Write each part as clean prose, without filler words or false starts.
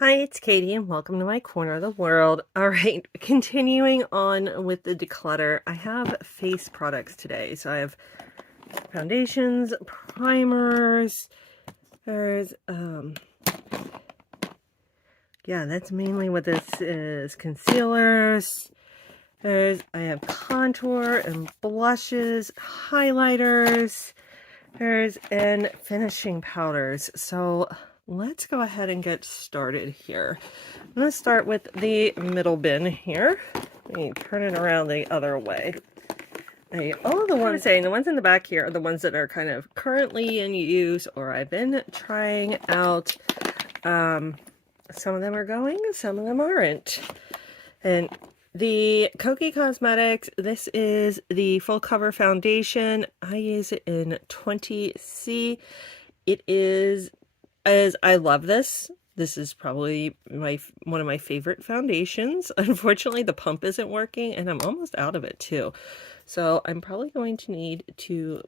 Hi, it's Katie, and welcome to my corner of the world. All right, continuing on with the declutter, I have face products today. So I have foundations, primers, there's, yeah, that's mainly what this is, concealers. I have contour and blushes, highlighters, and finishing powders. So let's go ahead and get started here. I'm going to start with the middle bin here. Let me turn it around the other way. All of the ones the ones in the back here are the ones that are kind of currently in use or I've been trying out. Some of them are going, some of them aren't. And the Kokie Cosmetics, this is the full cover foundation. I use it in 20C. It is, as I love this. This is probably one of my favorite foundations. Unfortunately, the pump isn't working and I'm almost out of it too. So I'm probably going to need to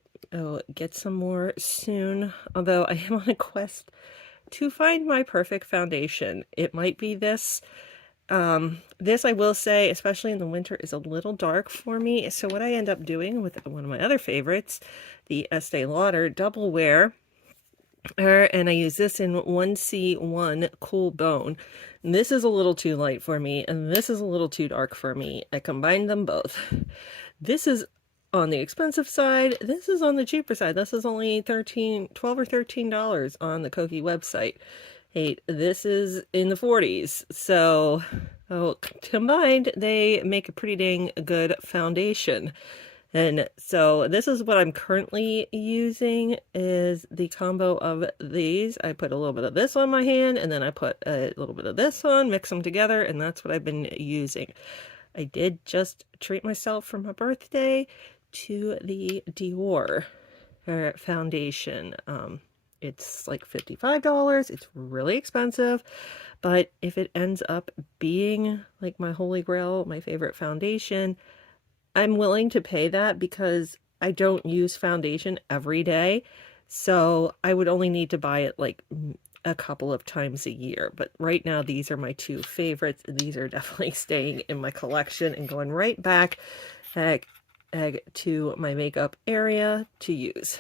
get some more soon, although I am on a quest to find my perfect foundation. It might be this. This, I will say, especially in the winter, is a little dark for me. So what I end up doing with one of my other favorites, the Estee Lauder Double Wear, and I use this in 1C1 Cool Bone. And this is a little too light for me, and this is a little too dark for me. I combined them both. This is on the expensive side. This is on the cheaper side. This is only $12 or $13 on the Kokie website. Hey, this is in the 40s. So combined, they make a pretty dang good foundation. And so this is what I'm currently using, is the combo of these. I put a little bit of this on my hand, and then I put a little bit of this on, mix them together, and that's what I've been using. I did just treat myself for my birthday to the Dior foundation. It's like $55. It's really expensive, but if it ends up being like my holy grail, my favorite foundation, I'm willing to pay that because I don't use foundation every day. So I would only need to buy it like a couple of times a year. But right now, these are my two favorites. These are definitely staying in my collection and going right back to my makeup area to use.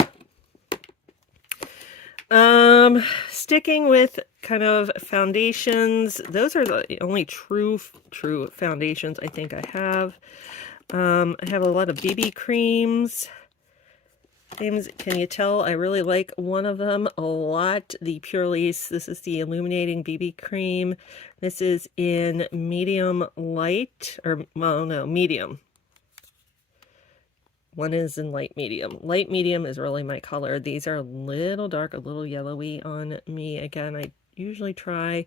Sticking with kind of foundations, those are the only true foundations I think I have. I have a lot of BB creams. Can you tell? I really like one of them a lot. The Purlisse. This is the Illuminating BB cream. This is in medium light, or, well, no, medium. One is in light medium. Light medium is really my color. These are a little dark, a little yellowy on me. Again, I usually try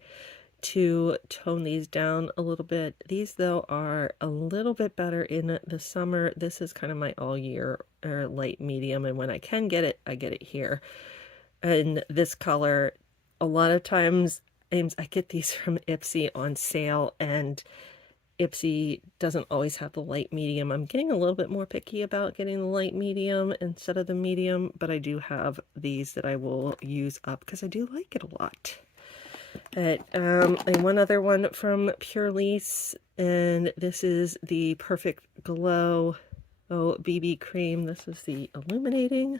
to tone these down a little bit. These, though, are a little bit better in the summer. This is kind of my all year or light medium, and when I can get it, I get it here. And this color, a lot of times, I get these from IPSY on sale, and IPSY doesn't always have the light medium. I'm getting a little bit more picky about getting the light medium instead of the medium, but I do have these that I will use up because I do like it a lot. And one other one from Purlisse, and this is the Perfect Glow BB cream. This is the illuminating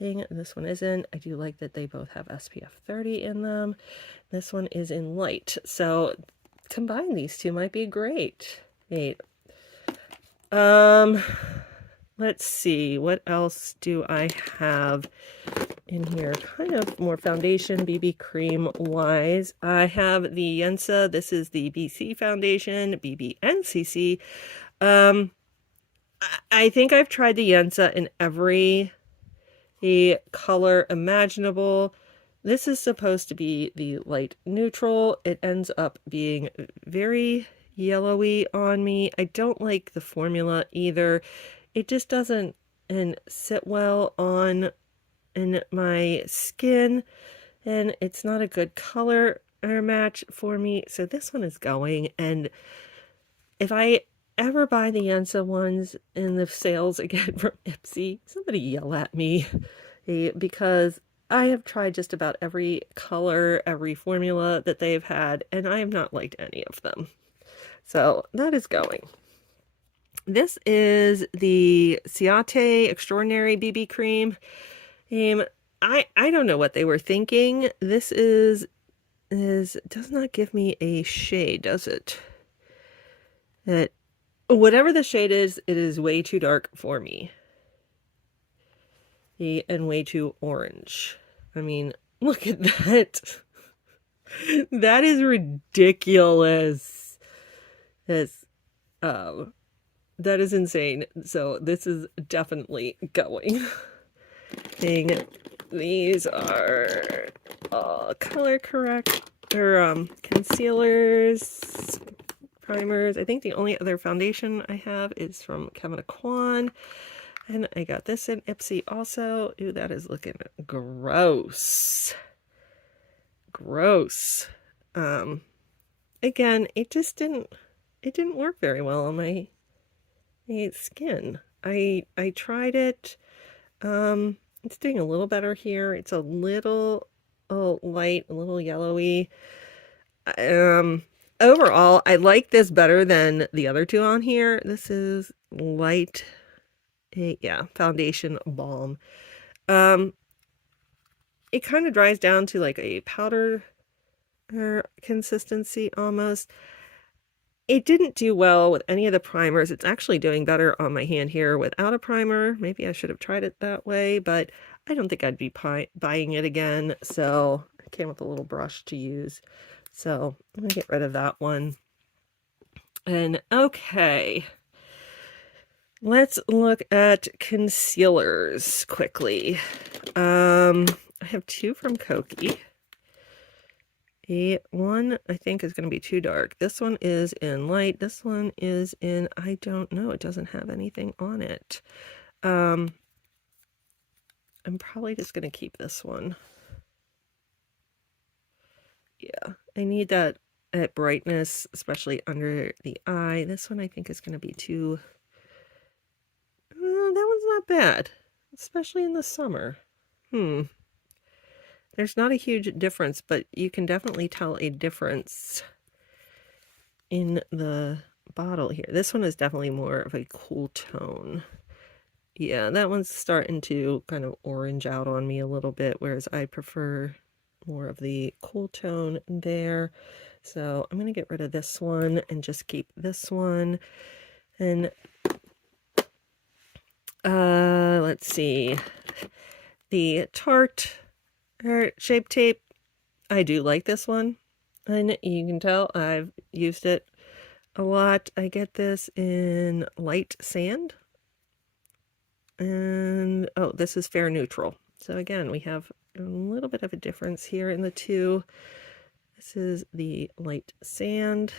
thing. This one isn't. I do like that they both have SPF 30 in them. This one is in light. So combine these two might be great. Let's see, what else do I have in here? Kind of more foundation BB cream wise. I have the Yensa. This is the BC foundation, BBNCC. I think I've tried the Yensa in every color imaginable. This is supposed to be the light neutral. It ends up being very yellowy on me. I don't like the formula either. It just doesn't sit well on in my skin, and it's not a good color or match for me. So this one is going, and if I ever buy the Yensa ones in the sales again from IPSY, somebody yell at me because I have tried just about every color, every formula that they've had, and I have not liked any of them. So that is going. This is the Ciate Extraordinary BB Cream. I don't know what they were thinking. This does not give me a shade, does it? Whatever the shade is, it is way too dark for me. And way too orange. I mean, look at that. That is ridiculous. That is insane. So this is definitely going. These are color correct or concealers, primers. I think the only other foundation I have is from Kevin Kwan. And I got this in IPSY also. Ooh, that is looking gross. Gross. Again, it didn't work very well on my skin. I tried it. It's doing a little better here. It's a little light, a little yellowy. Overall, I like this better than the other two on here. This is light, yeah, foundation balm. It kind of dries down to like a powder consistency almost. It didn't do well with any of the primers. It's actually doing better on my hand here without a primer. Maybe I should have tried it that way, but I don't think I'd be buying it again. So I came with a little brush to use. So I'm gonna get rid of that one. And okay, let's look at concealers quickly. I have two from Koki. One I think is going to be too dark. This one is in light. This one is in, I don't know. It doesn't have anything on it. I'm probably just going to keep this one. Yeah, I need that brightness, especially under the eye. This one I think is going to be too... that one's not bad, especially in the summer. There's not a huge difference, but you can definitely tell a difference in the bottle here. This one is definitely more of a cool tone. Yeah, that one's starting to kind of orange out on me a little bit, whereas I prefer more of the cool tone there. So I'm going to get rid of this one and just keep this one. And let's see. The Tarte Shape Tape. I do like this one. And you can tell I've used it a lot. I get this in light sand. And, oh, this is fair neutral. So again, we have a little bit of a difference here in the two. This is the light sand.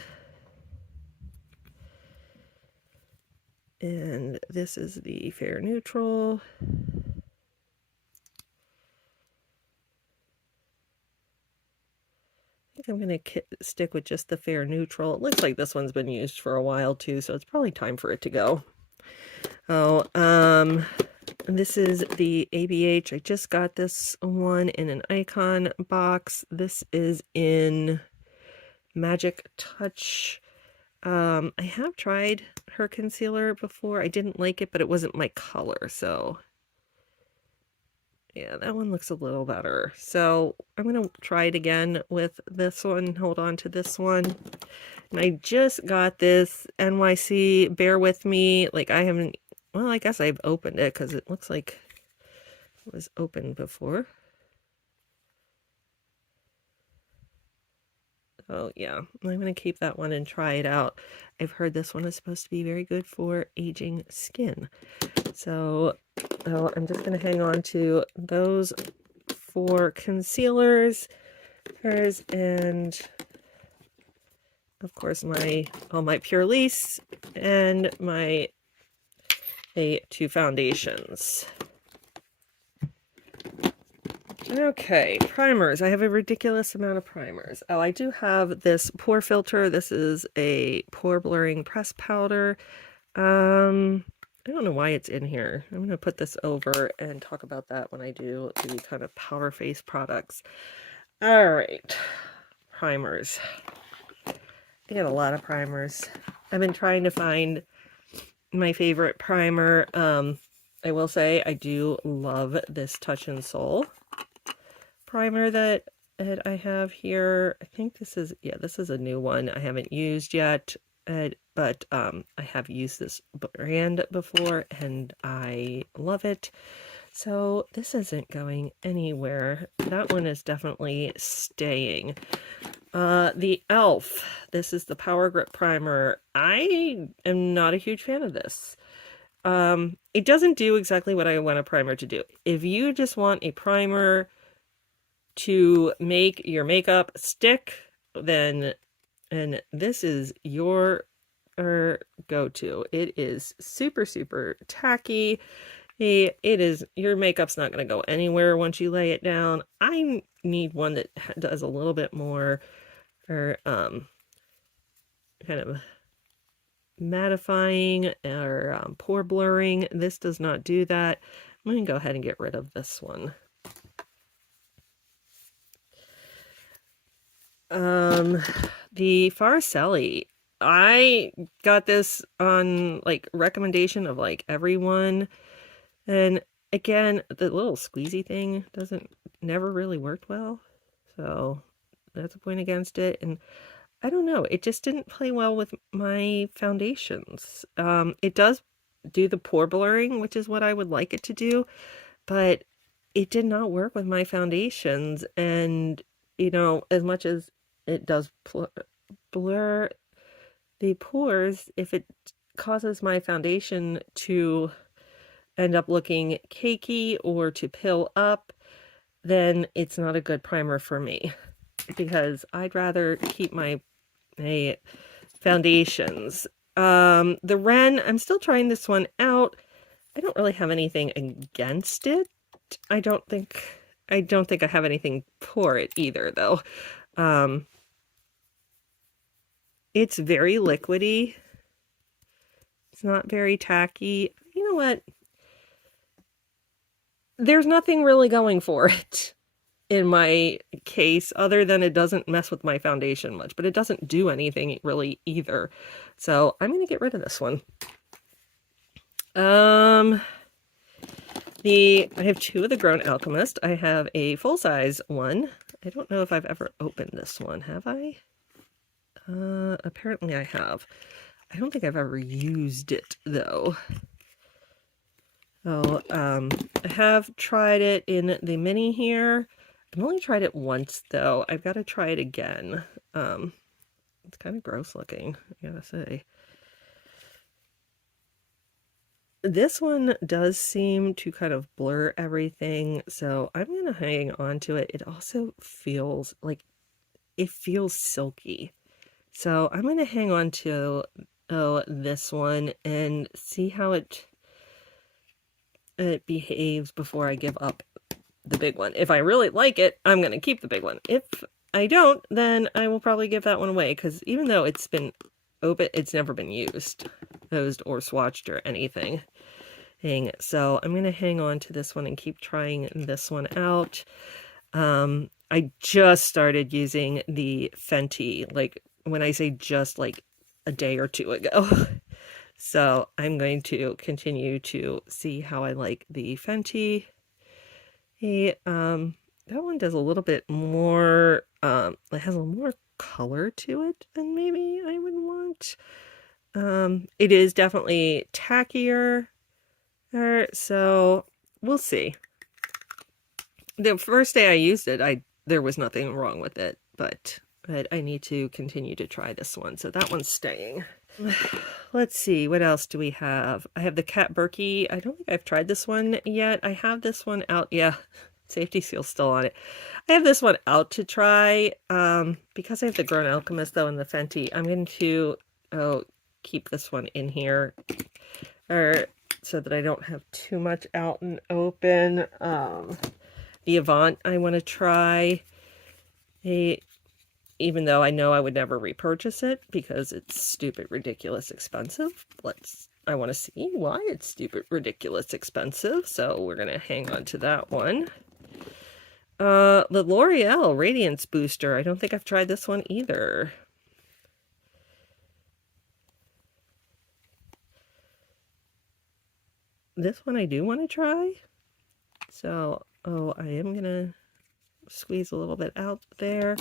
And this is the fair neutral. I think I'm going to stick with just the fair neutral. It looks like this one's been used for a while too, so it's probably time for it to go. Oh, this is the ABH. I just got this one in an icon box. This is in Magic Touch. I have tried her concealer before. I didn't like it, but it wasn't my color, so yeah, that one looks a little better. So I'm going to try it again with this one. Hold on to this one. And I just got this NYC. Bear with me. Like I haven't, well, I guess I've opened it because it looks like it was open before. Oh yeah, I'm going to keep that one and try it out. I've heard this one is supposed to be very good for aging skin. So I'm just going to hang on to those 4 concealers. And of course all my Pure Lace and my 2 foundations. Okay, primers. I have a ridiculous amount of primers. Oh, I do have this pore filter. This is a pore blurring press powder. I don't know why it's in here. I'm going to put this over and talk about that when I do the kind of powder face products. All right, primers. I got a lot of primers. I've been trying to find my favorite primer. I will say I do love this Touch and Soul primer that I have here. I think this is, yeah, this is a new one I haven't used yet, but I have used this brand before and I love it. So this isn't going anywhere. That one is definitely staying. The e.l.f. This is the Power Grip Primer. I am not a huge fan of this. It doesn't do exactly what I want a primer to do. If you just want a primer to make your makeup stick, then, and this is your go-to. It is super, super tacky. It is, your makeup's not going to go anywhere once you lay it down. I need one that does a little bit more, or kind of mattifying or pore blurring. This does not do that. I'm going to go ahead and get rid of this one. The Farcelli, I got this on like recommendation of like everyone, and again the little squeezy thing never really worked well, so that's a point against it. And I don't know, it just didn't play well with my foundations. It does do the pore blurring, which is what I would like it to do, but it did not work with my foundations. And you know, as much as it does blur the pores, if it causes my foundation to end up looking cakey or to pill up, then it's not a good primer for me, because I'd rather keep my foundations. The Ren, I'm still trying this one out. I don't really have anything against it. I don't think I have anything for it either, though. It's very liquidy. It's not very tacky. You know what? There's nothing really going for it in my case, other than it doesn't mess with my foundation much, but it doesn't do anything really either. So I'm going to get rid of this one. I have two of the Grown Alchemist. I have a full-size one. I don't know if I've ever opened this one. Have I? Apparently I have. I don't think I've ever used it, though. Oh, I have tried it in the mini here. I've only tried it once, though. I've got to try it again. It's kind of gross looking, I gotta say. This one does seem to kind of blur everything, so I'm going to hang on to it. It also feels like, it feels silky. So I'm going to hang on to this one and see how it behaves before I give up the big one. If I really like it, I'm going to keep the big one. If I don't, then I will probably give that one away, because even though it's been open, it's never been used or swatched or anything. So I'm going to hang on to this one and keep trying this one out. I just started using the Fenty, like when I say just, like a day or two ago. So I'm going to continue to see how I like the Fenty. That one does a little bit more, it has a little more color to it than maybe I would want. It is definitely tackier, so we'll see. The first day I used it, there was nothing wrong with it, but I need to continue to try this one, so that one's staying. Let's see, what else do we have? I have the Kat Berkey. I don't think I've tried this one yet. I have this one out. Yeah, safety seal's still on it. I have this one out to try. Because I have the Grown Alchemist, though, and the Fenty, I'm going to keep this one in here, so that I don't have too much out and open. The Avant I want to try. Even though I know I would never repurchase it because it's stupid, ridiculous, expensive. Let's I want to see why it's stupid, ridiculous, expensive. So we're going to hang on to that one. The L'Oreal Radiance Booster. I don't think I've tried this one either. This one I do want to try. So, oh, I am going to squeeze a little bit out there.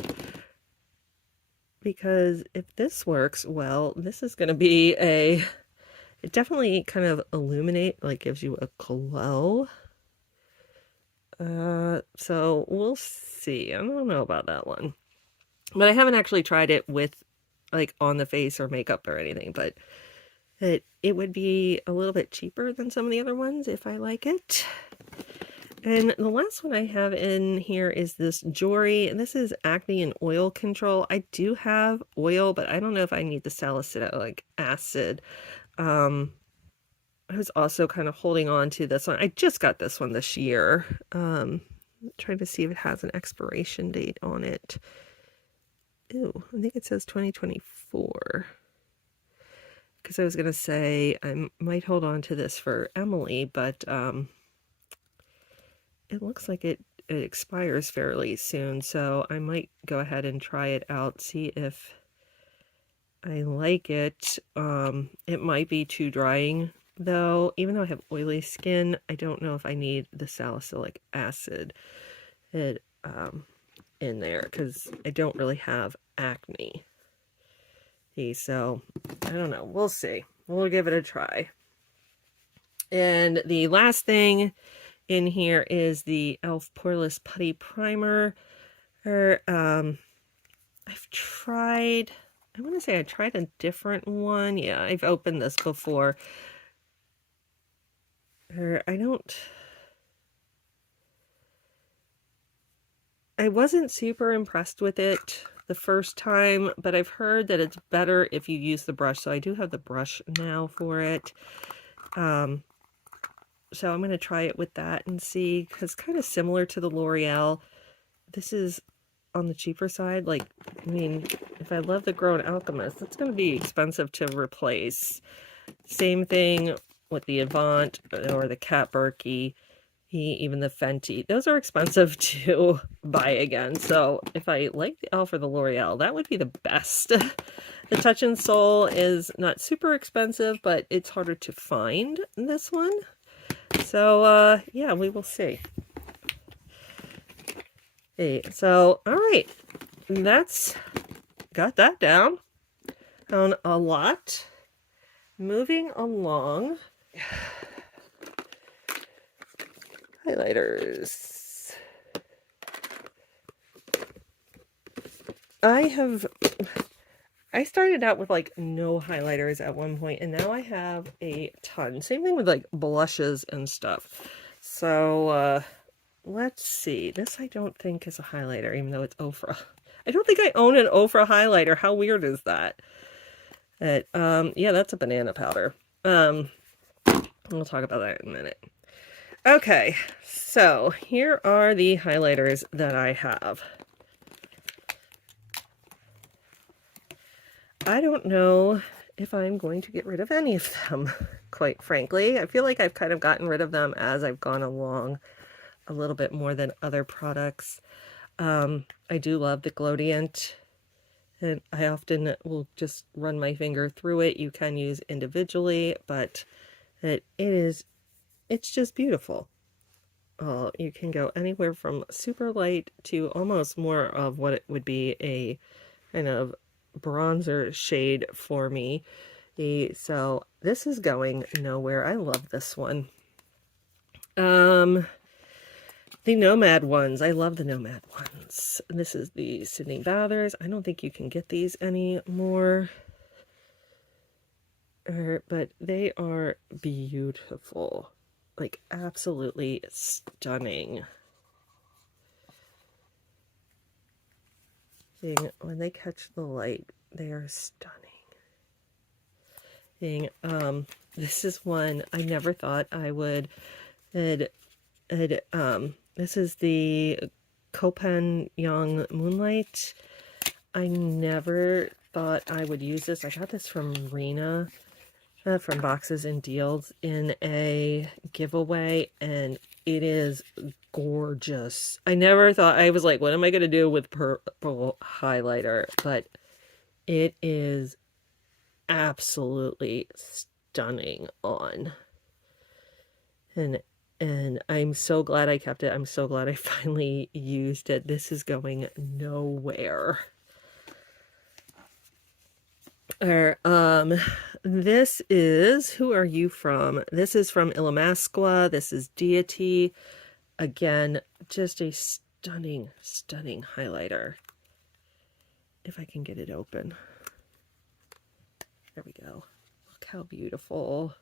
Because if this works well, this is going to be a... It definitely kind of gives you a glow. So we'll see. I don't know about that one. But I haven't actually tried it with, like, on the face or makeup or anything. But it would be a little bit cheaper than some of the other ones if I like it. And the last one I have in here is this Jory, and this is acne and oil control. I do have oil, but I don't know if I need the salicylic acid. I was also kind of holding on to this one. I just got this one this year. Trying to see if it has an expiration date on it. Ew, I think it says 2024. Because I was going to say I might hold on to this for Emily, but it looks like it expires fairly soon. So I might go ahead and try it out, see if I like it. It might be too drying though. Even though I have oily skin, I don't know if I need the salicylic acid in there because I don't really have acne. So I don't know. We'll see. We'll give it a try. And the last thing in here is the e.l.f. Poreless Putty Primer. I've tried... I want to say I tried a different one. Yeah, I've opened this before. I wasn't super impressed with it the first time, but I've heard that it's better if you use the brush. So I do have the brush now for it. So I'm going to try it with that and see, because kind of similar to the L'Oreal. This is on the cheaper side. Like, I mean, if I love the Grown Alchemist, it's going to be expensive to replace. Same thing with the Avant or the Kat Burke, even the Fenty. Those are expensive to buy again. So if I like the e.l.f. or the L'Oreal, that would be the best. The Touch in Sol is not super expensive, but it's harder to find this one. So yeah, we will see. Hey, so all right, that's got that down on a lot. Moving along. Highlighters. I started out with like no highlighters at one point, and now I have a ton. Same thing with like blushes and stuff. So let's see. This I don't think is a highlighter, even though it's Ofra. I don't think I own an Ofra highlighter. How weird is that? Yeah, that's a banana powder. We'll talk about that in a minute. Okay, so here are the highlighters that I have. I don't know if I'm going to get rid of any of them, quite frankly. I feel like I've kind of gotten rid of them as I've gone along a little bit more than other products. I do love the Glowdient, and I often will just run my finger through it. You can use individually, but it's just beautiful. You can go anywhere from super light to almost more of what it would be a kind of bronzer shade for me. So this is going nowhere. I love this one. The Nomad ones. I love the Nomad ones. This is the Sydney Bathers. I don't think you can get these anymore. But they are beautiful. Like, absolutely stunning. When they catch the light, they are stunning. This is one I never thought I would. This is the Copan Young Moonlight. I never thought I would use this. I got this from Rena. from Boxes and Deals in a giveaway, and it is gorgeous. I never thought, I was like, what am I going to do with purple highlighter? But it is absolutely stunning on. And I'm so glad I kept it. I'm so glad I finally used it. This is going nowhere. This is, who are you from? This is from Ilamasqua. This is Deity. Again, just a stunning, stunning highlighter. If I can get it open. There we go. Look how beautiful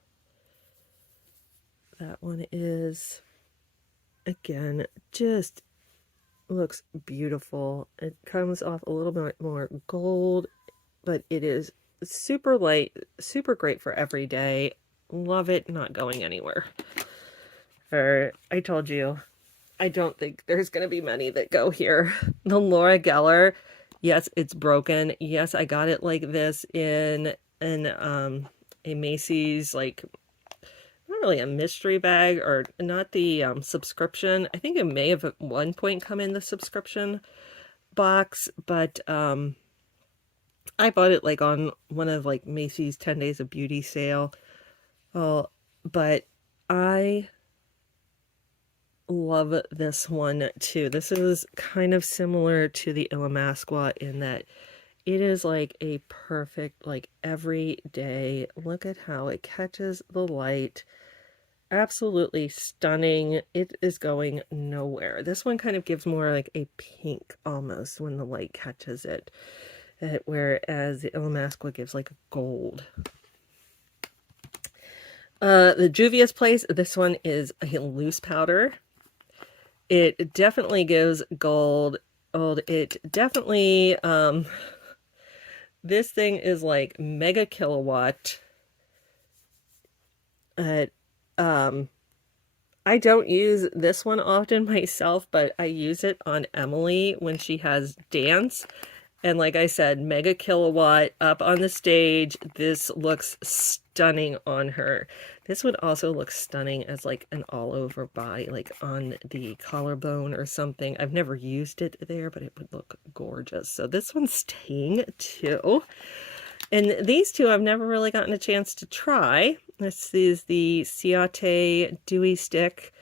that one is. Again, just looks beautiful. It comes off a little bit more gold, but it is super light, super great for every day. Love it, not going anywhere. I told you, I don't think there's going to be many that go here. The Laura Geller, yes, it's broken. Yes, I got it like this in a Macy's, like, not really a mystery bag, or not the subscription. I think it may have at one point come in the subscription box, but I bought it like on one of like Macy's 10 Days of Beauty sale. Oh, but I love this one too. This is kind of similar to the Ilamasqua in that it is like a perfect, like, everyday. Look at how it catches the light. Absolutely stunning. It is going nowhere. This one kind of gives more like a pink almost when the light catches it, whereas the Ilamasqua gives like a gold. The Juvia's Place, this one is a loose powder. It definitely gives gold. It definitely, this thing is like mega kilowatt. I don't use this one often myself, but I use it on Emily when she has dance. And like I said, mega kilowatt up on the stage. This looks stunning on her. This would also look stunning as like an all over body, like on the collarbone or something. I've never used it there, but it would look gorgeous. So this one's staying too. And these two I've never really gotten a chance to try. This is the Ciate Dewy Stick.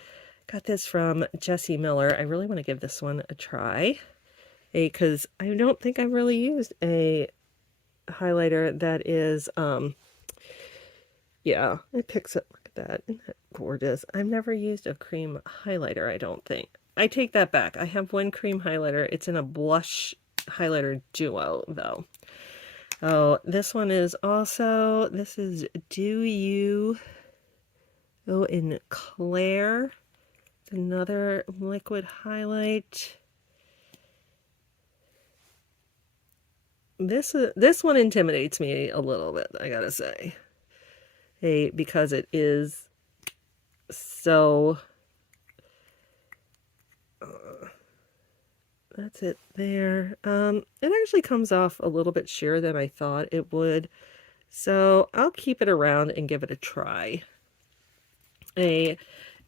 Got this from Jessie Miller. I really want to give this one a try, because I don't think I've really used a highlighter that is, yeah, it picks up. Look at that. Isn't that gorgeous? I've never used a cream highlighter, I don't think. I take that back. I have one cream highlighter. It's in a blush highlighter duo, though. Oh, this one is also, this is Do You, oh, in Claire. Another liquid highlight. This one intimidates me a little bit, I gotta say. Because it is so, that's it there. It actually comes off a little bit sheer than I thought it would. So I'll keep it around and give it a try. And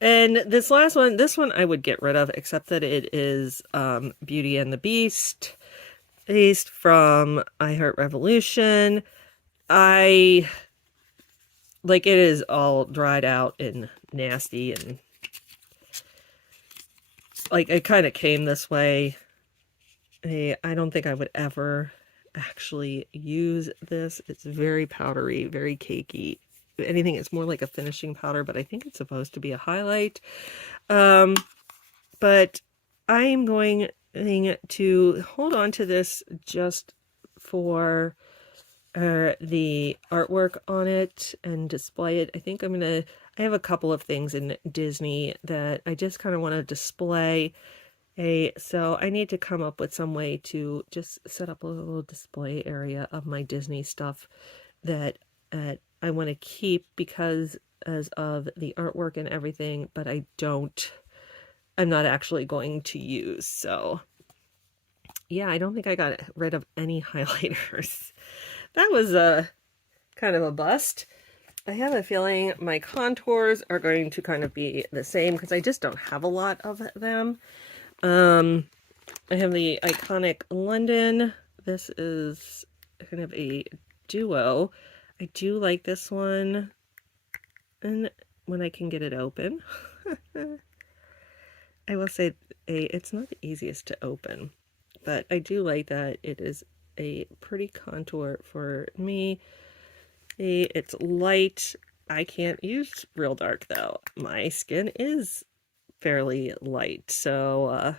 this last one, this one I would get rid of, except that it is Beauty and the Beast, based from I Heart Revolution. Like, it is all dried out and nasty, and like, it kind of came this way. I don't think I would ever actually use this. It's very powdery, very cakey. If anything, it's more like a finishing powder, but I think it's supposed to be a highlight. But I'm going to hold on to this just for the artwork on it and display it. I think I have a couple of things in Disney that I just kind of want to display. So I need to come up with some way to just set up a little display area of my Disney stuff that I want to keep because as of the artwork and everything, but I'm not actually going to use. So yeah, I don't think I got rid of any highlighters. That was kind of a bust. I have a feeling my contours are going to kind of be the same because I just don't have a lot of them. I have the iconic London. This is kind of a duo. I do like this one, and when I can get it open. I will say it's not the easiest to open, but I do like that it is a pretty contour for me. It's light. I can't use real dark though. My skin is fairly light, so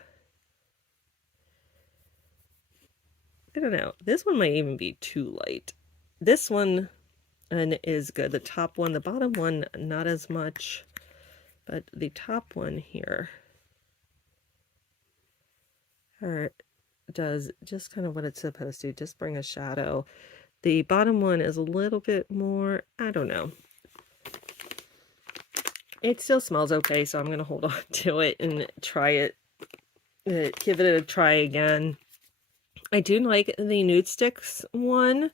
I don't know. This one might even be too light. This one is good. The top one, the bottom one, not as much, but the top one here does just kind of what it's supposed to, just bring a shadow. The bottom one is a little bit more, I don't know. It still smells okay, so I'm going to hold on to it and try it, give it a try again. I do like the Nude Sticks one.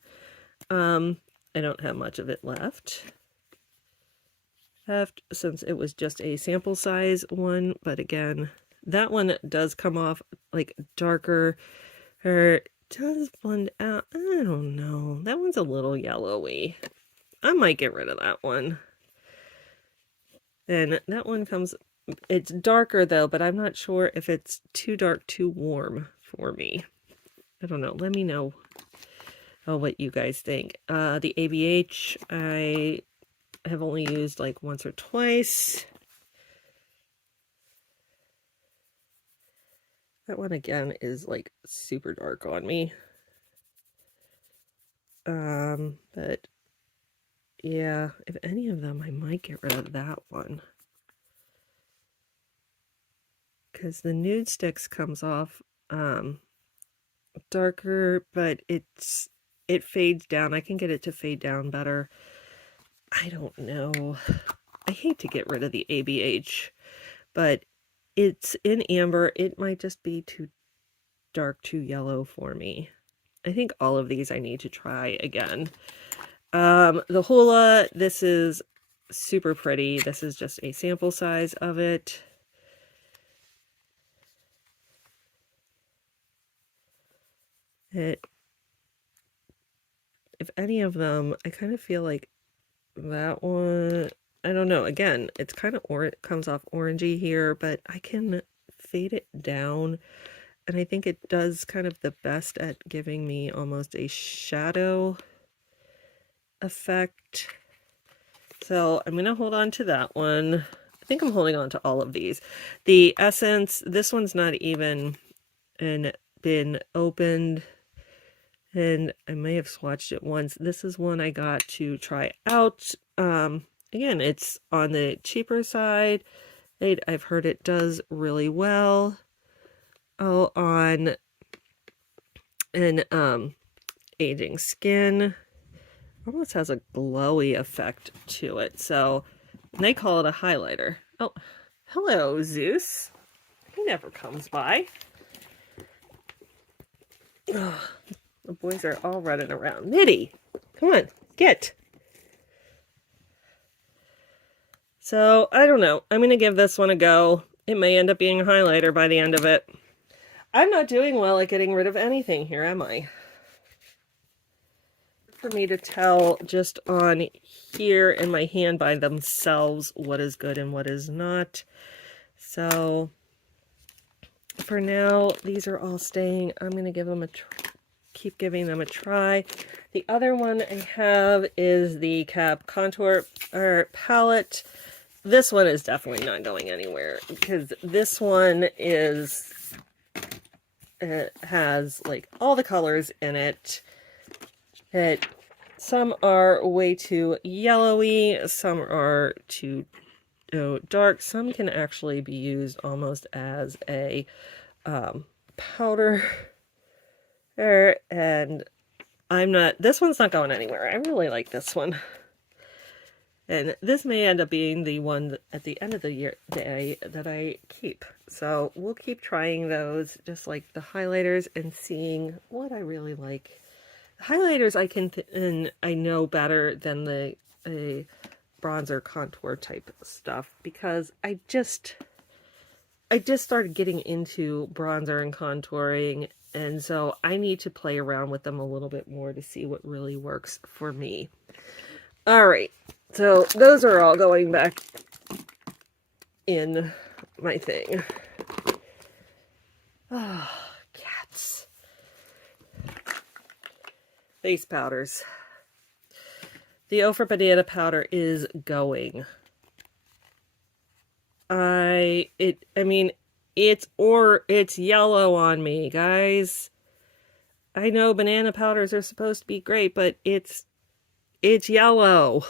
I don't have much of it left since it was just a sample size one, but again, that one does come off like darker, or does blend out. I don't know. That one's a little yellowy. I might get rid of that one. And that one comes, it's darker though, but I'm not sure if it's too dark, too warm for me. I don't know. Let me know what you guys think. The ABH, I have only used like once or twice. That one again is like super dark on me. But yeah, if any of them, I might get rid of that one. Because the Nude Sticks comes off darker, but it fades down. I can get it to fade down better. I don't know. I hate to get rid of the ABH, but it's in amber. It might just be too dark, too yellow for me. I think all of these I need to try again. The Hoola, this is super pretty. This is just a sample size of it. If any of them, I kind of feel like that one, I don't know. Again, it's kind of it comes off orangey here, but I can fade it down. And I think it does kind of the best at giving me almost a shadow effect. So I'm going to hold on to that one. I think I'm holding on to all of these. The Essence, this one's not even been opened. And I may have swatched it once. This is one I got to try out. Again, it's on the cheaper side. I've heard it does really well. Oh, on an aging skin. Almost has a glowy effect to it. So they call it a highlighter. Oh, hello, Zeus. He never comes by. Oh, the boys are all running around. Nitty, come on, get. So, I don't know. I'm going to give this one a go. It may end up being a highlighter by the end of it. I'm not doing well at getting rid of anything here, am I? For me to tell just on here in my hand by themselves what is good and what is not. So, for now, these are all staying. I'm going to give them keep giving them a try. The other one I have is the Cap Contour Palette. This one is definitely not going anywhere because this one is, it has like all the colors in it. Some are way too yellowy, some are too dark, some can actually be used almost as a powder. And this one's not going anywhere. I really like this one. And this may end up being the one at the end of the day that I keep. So we'll keep trying those, just like the highlighters, and seeing what I really like. The highlighters I know better than the a bronzer contour type stuff, because I just started getting into bronzer and contouring, and so I need to play around with them a little bit more to see what really works for me. All right, so those are all going back in my thing. Oh, cats. Face powders. The O for Banana powder is going. I mean, it's yellow on me, guys. I know banana powders are supposed to be great, but it's yellow.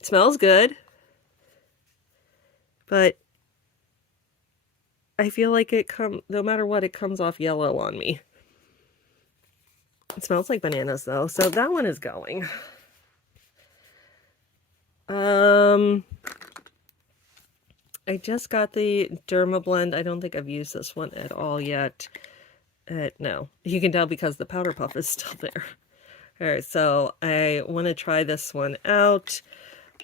It smells good, but I feel like no matter what, it comes off yellow on me. It smells like bananas though, so that one is going. I just got the Derma Blend. I don't think I've used this one at all yet. No, you can tell because the powder puff is still there. All right, so I want to try this one out.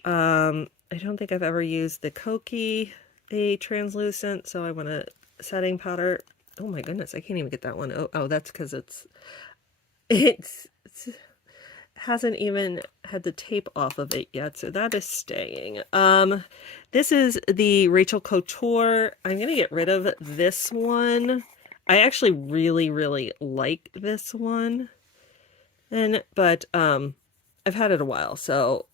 I don't think I've ever used the Koki, a translucent, so I want a setting powder. Oh my goodness, I can't even get that one. Oh, that's because it's hasn't even had the tape off of it yet, so that is staying. This is the Rachel Couture. I'm gonna get rid of this one. I actually really, really like this one, but I've had it a while, so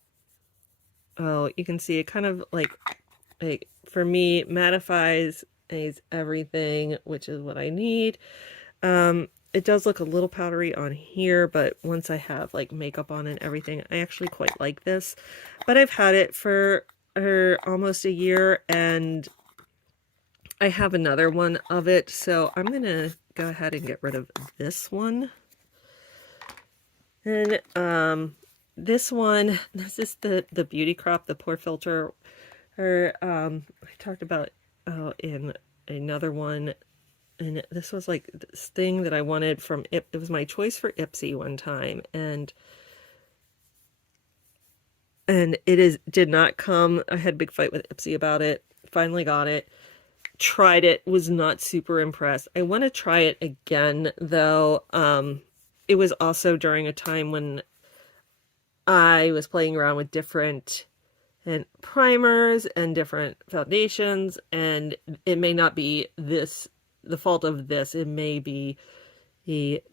you can see it kind of like for me mattifies everything, which is what I need. It does look a little powdery on here, but once I have like makeup on and everything, I actually quite like this. But I've had it for almost a year, and I have another one of it, so I'm gonna go ahead and get rid of this one. And this is the Beauty Crop, the Pore Filter, I talked about in another one. And this was like this thing that I wanted from it was my choice for IPSY one time, and did not come. I had a big fight with IPSY about it. Finally got it. Tried it, was not super impressed. I want to try it again though. It was also during a time when I was playing around with different primers and different foundations, and it may not be the fault of this. It may be the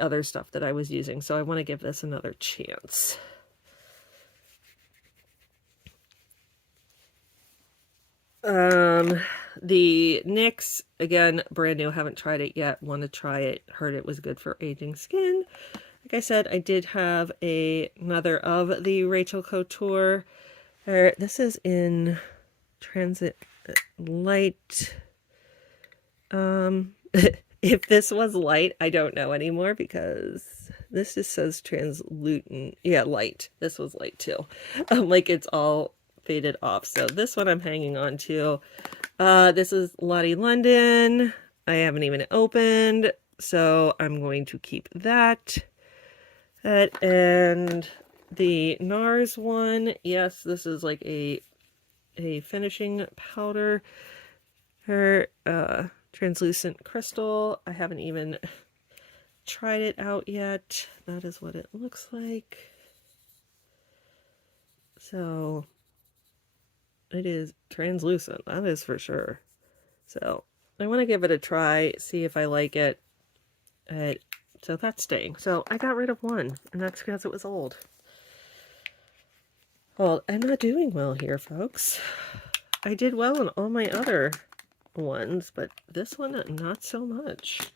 other stuff that I was using, so I want to give this another chance. The NYX, again, brand new, haven't tried it yet, want to try it, heard it was good for aging skin. Like I said, I did have another of the Rachel Couture. This is in Transit Light. If this was light, I don't know anymore, because this just says translucent. Yeah, light. This was light too. Like it's all faded off. So this one I'm hanging on to. This is Lottie London. I haven't even opened, so I'm going to keep that. And the NARS one, yes, this is like a finishing powder. Her translucent crystal. I haven't even tried it out yet. That is what it looks like. So it is translucent, that is for sure. So I want to give it a try, see if I like it. So that's staying. So I got rid of one, and that's because it was old. Well, I'm not doing well here, folks. I did well in all my other ones, but this one, not so much.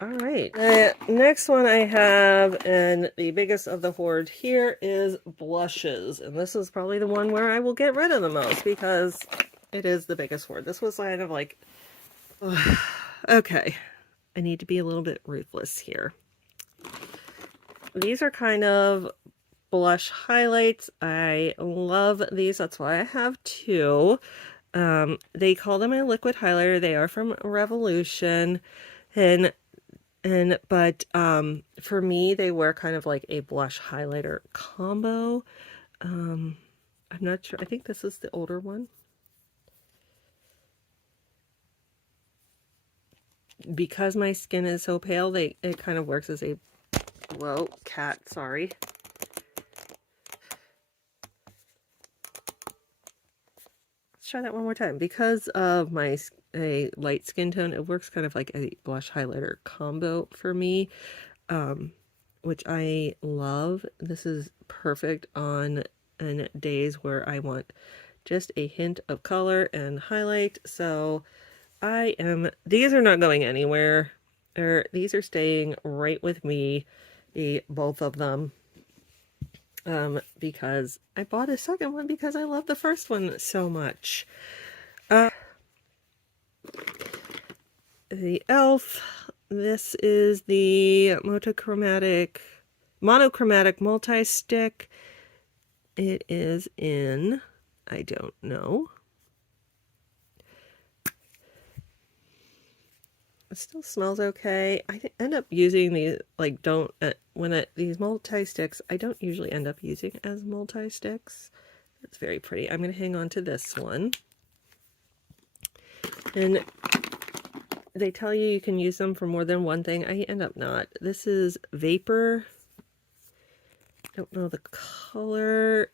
All right. The next one I have, and the biggest of the hoard here, is blushes. And this is probably the one where I will get rid of the most, because it is the biggest hoard. This was kind of like, okay, I need to be a little bit ruthless here. These are kind of blush highlights. I love these. That's why I have two. They call them a liquid highlighter. They are from Revolution, and But for me, they were kind of like a blush highlighter combo. I'm not sure. I think this is the older one. Because my skin is so pale, it kind of works as a, whoa, cat, sorry. Let's try that one more time. Because of my light skin tone, it works kind of like a blush highlighter combo for me, which I love. This is perfect on days where I want just a hint of color and highlight. So these are not going anywhere. These are staying right with me, both of them. Because I bought a second one because I love the first one so much. The e.l.f. This is the monochromatic multi-stick. It is in, I don't know. It still smells okay. I end up using these, like, these multi-sticks, I don't usually end up using as multi-sticks. It's very pretty. I'm going to hang on to this one. And they tell you can use them for more than one thing. I end up not. This is Vapor. Don't know the color.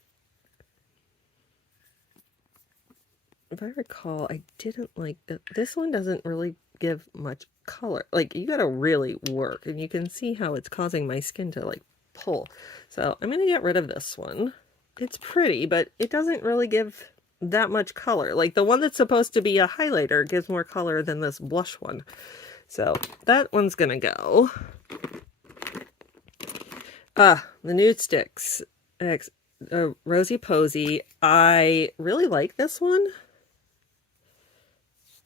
If I recall, I didn't like it. This one doesn't really give much color. Like, you gotta really work, and you can see how it's causing my skin to like pull. So I'm gonna get rid of this one. It's pretty, but it doesn't really give that much color. Like, the one that's supposed to be a highlighter gives more color than this blush one. So that one's gonna go. The Nude Sticks. Rosy Posy. I really like this one.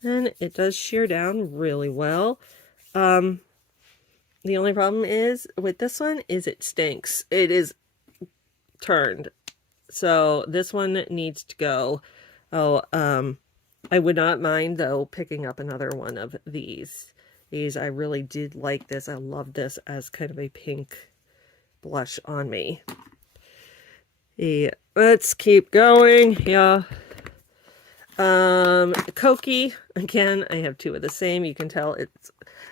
And it does shear down really well. The only problem is with this one is it stinks. It is turned. So this one needs to go. I would not mind though picking up another one of these. I really did like this. I love this as kind of a pink blush on me. Let's keep going. Yeah. Koki, again, I have two of the same. You can tell it's,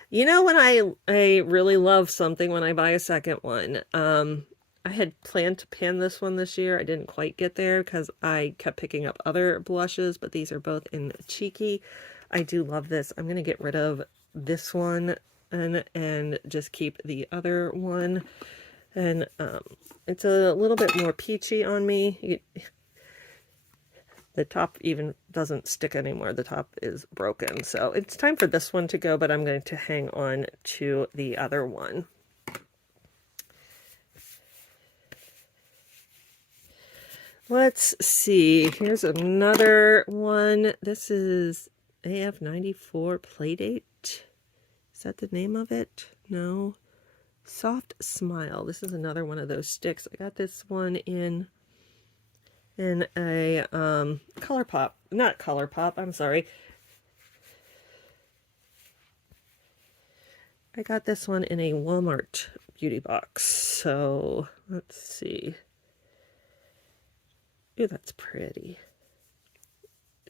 you know, when I really love something when I buy a second one. I had planned to pan this one this year. I didn't quite get there because I kept picking up other blushes, but these are both in Cheeky. I do love this. I'm going to get rid of this one and just keep the other one. And it's a little bit more peachy on me. The top even doesn't stick anymore. The top is broken. So it's time for this one to go, but I'm going to hang on to the other one. Let's see. Here's another one. This is AF94 Playdate. Is that the name of it? No. Soft Smile. This is another one of those sticks. I got this one in a ColourPop. Not ColourPop, I'm sorry. I got this one in a Walmart beauty box. So let's see. Ooh, that's pretty.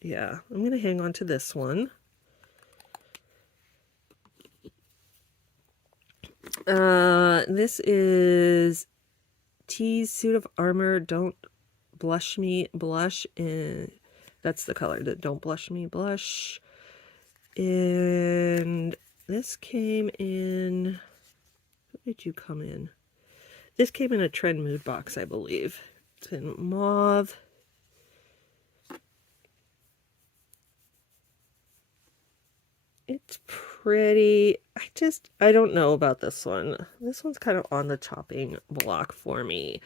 Yeah, I'm going to hang on to this one. This is T's Suit of Armor Don't Blush Me Blush. That's the color, the Don't Blush Me Blush. And this came in, what did you come in? This came in a Trend Mood box, I believe. It's in mauve. It's pretty. I don't know about this one. This one's kind of on the chopping block for me.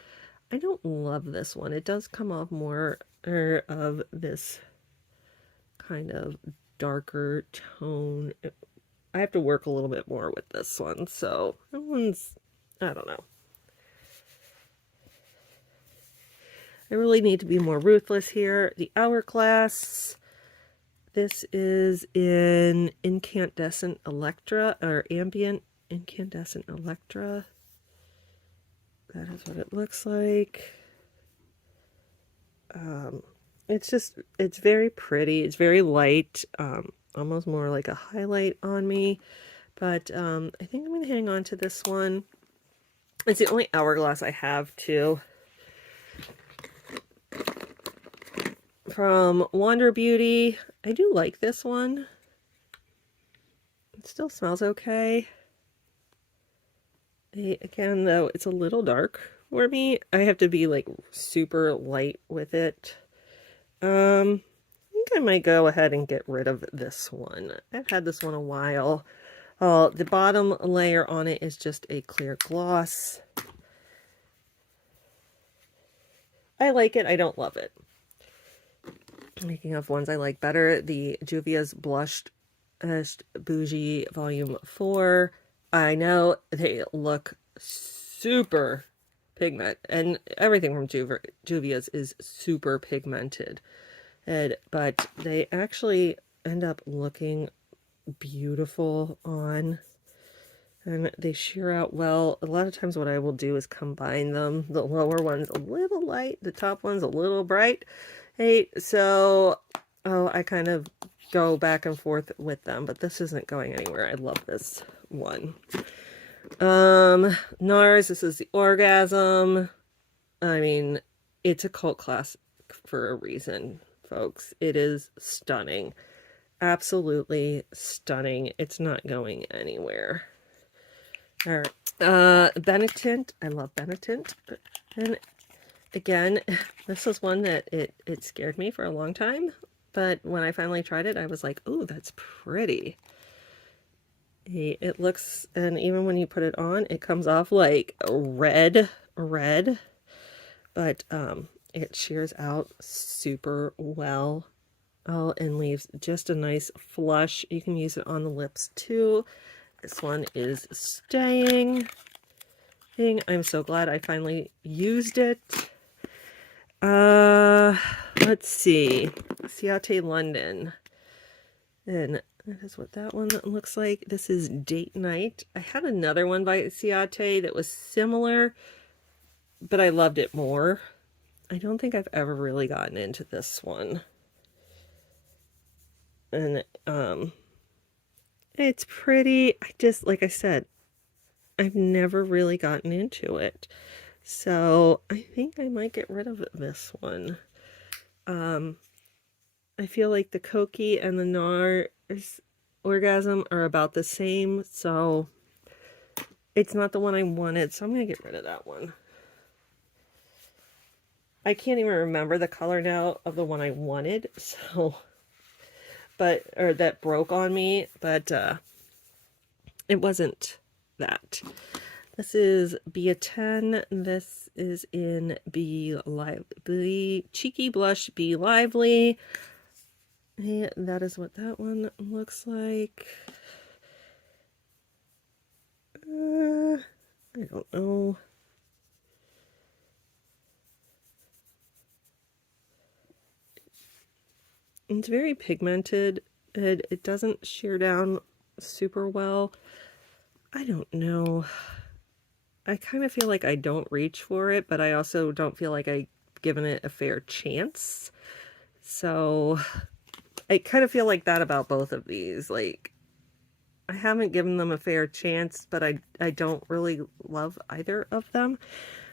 I don't love this one. It does come off more of this kind of darker tone. I have to work a little bit more with this one. So that one's, I don't know. I really need to be more ruthless here. The Hourglass. This is in Incandescent Electra or Ambient Incandescent Electra. That is what it looks like. It's very pretty. It's very light, almost more like a highlight on me. But I think I'm going to hang on to this one. It's the only hourglass I have, too. From Wander Beauty. I do like this one. It still smells okay. Again, though, it's a little dark for me. I have to be like super light with it. I think I might go ahead and get rid of this one. I've had this one a while. The bottom layer on it is just a clear gloss. I like it. I don't love it. Speaking of ones I like better, the Juvia's Blushed Bougie Volume 4. I know they look super pigment, and everything from Juvia's is super pigmented, but they actually end up looking beautiful on, and they sheer out well. A lot of times what I will do is combine them. The lower one's a little light, the top one's a little bright. Hey, so I kind of go back and forth with them, but this isn't going anywhere. I love this one. NARS, this is the Orgasm. I mean, it's a cult classic for a reason, folks. It is stunning. Absolutely stunning. It's not going anywhere. All right. Benetint. I love Benetint. And again, this was one that it scared me for a long time. But when I finally tried it, I was like, ooh, that's pretty. It looks, and even when you put it on, it comes off like red. But it shears out super well. Oh, and leaves just a nice flush. You can use it on the lips too. This one is staying. I'm so glad I finally used it. Let's see. Ciate London. And that is what that one looks like. This is Date Night. I had another one by Ciate that was similar, but I loved it more. I don't think I've ever really gotten into this one. And it's pretty. I just, like I said, I've never really gotten into it. So I think I might get rid of this one. I feel like the Koki and the NARS Orgasm are about the same, so it's not the one I wanted, so I'm going to get rid of that one. I can't even remember the color now of the one I wanted, so, or that broke on me, but it wasn't that. This is Be a 10. This is in Be Lively, Cheeky Blush Be Lively. And that is what that one looks like. I don't know. It's very pigmented. It doesn't shear down super well. I don't know. I kind of feel like I don't reach for it, but I also don't feel like I've given it a fair chance. So I kind of feel like that about both of these. Like, I haven't given them a fair chance, but I don't really love either of them.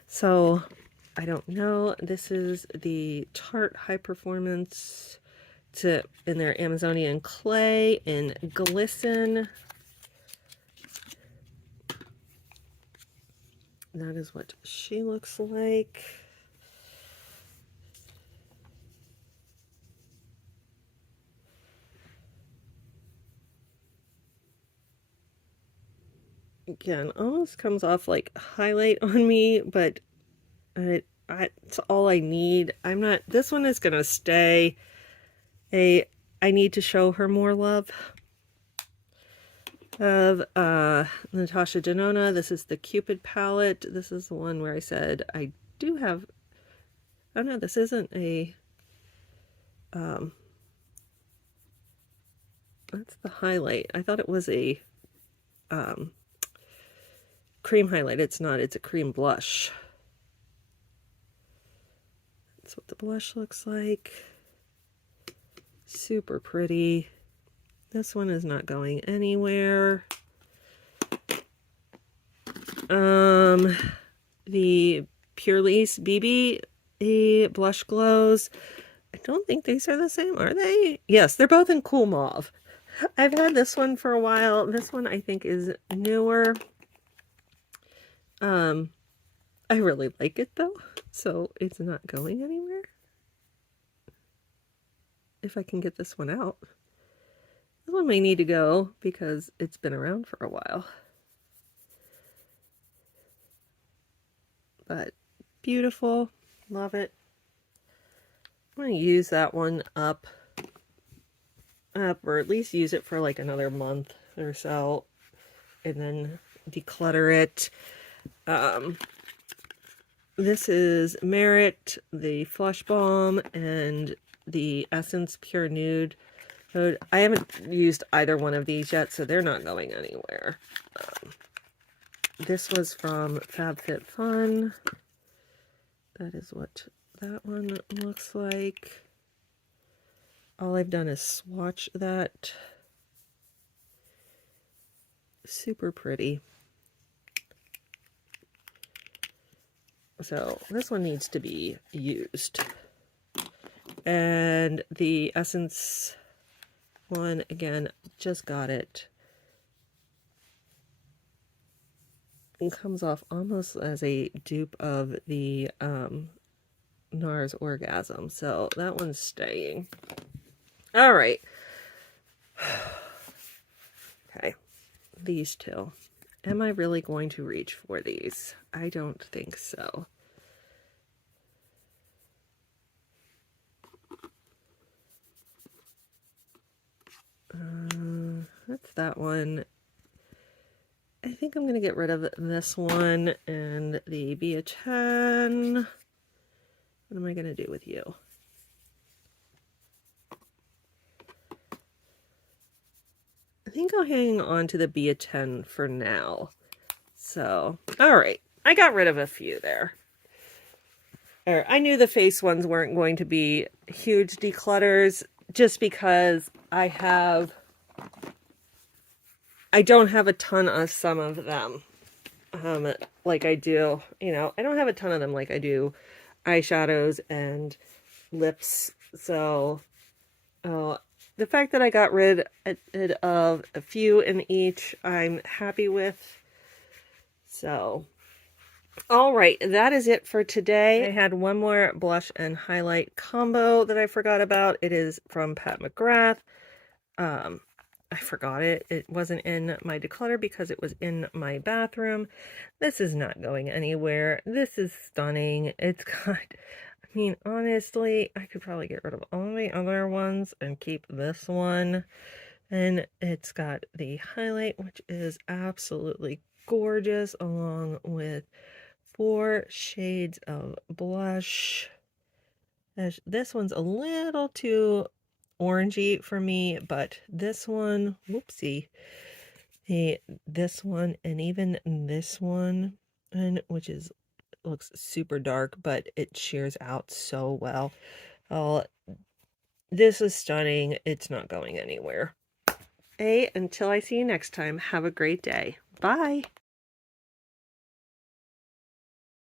So I don't know. This is the Tarte High Performance in their Amazonian Clay in Glisten. That is what she looks like. Again, almost comes off like highlight on me, but it's all I need. This one is going to stay. I need to show her more love. Of Natasha Denona. This is the Cupid palette. This is the one where I said I do have, oh no, this isn't a, that's the highlight. I thought it was a cream highlight. It's not, it's a cream blush. That's what the blush looks like. Super pretty. This one is not going anywhere. The Purely's BB blush glows. I don't think these are the same, are they? Yes, they're both in cool mauve. I've had this one for a while. This one I think is newer. I really like it though, so it's not going anywhere. If I can get this one out. This one may need to go because it's been around for a while. But beautiful. Love it. I'm going to use that one up, or at least use it for like another month or so, and then declutter it. This is Merit, the Flush Balm, and the Essence Pure Nude. I haven't used either one of these yet, so they're not going anywhere. This was from FabFitFun. That is what that one looks like. All I've done is swatch that. Super pretty. So this one needs to be used. And the Essence one, again, just got it. It comes off almost as a dupe of the NARS Orgasm. So that one's staying. All right. Okay. These two. Am I really going to reach for these? I don't think so. That's that one. I think I'm going to get rid of this one and the BH10. What am I going to do with you? I think I'll hang on to the BH10 for now. So, all right. I got rid of a few there. I knew the face ones weren't going to be huge declutters just because I don't have a ton of some of them. Like I do, I don't have a ton of them like I do eyeshadows and lips. So, the fact that I got rid of a few in each, I'm happy with. So, all right, that is it for today. I had one more blush and highlight combo that I forgot about. It is from Pat McGrath. I forgot it. It wasn't in my declutter because it was in my bathroom. This is not going anywhere. This is stunning. It's got, I mean, honestly, I could probably get rid of all the other ones and keep this one. And it's got the highlight, which is absolutely gorgeous, along with 4 shades of blush. This one's a little too orangey for me, but this one, whoopsie, this one and even this one, and which looks super dark, but it shears out so well. Oh, this is stunning. It's not going anywhere. Until I see you next time, have a great day. Bye.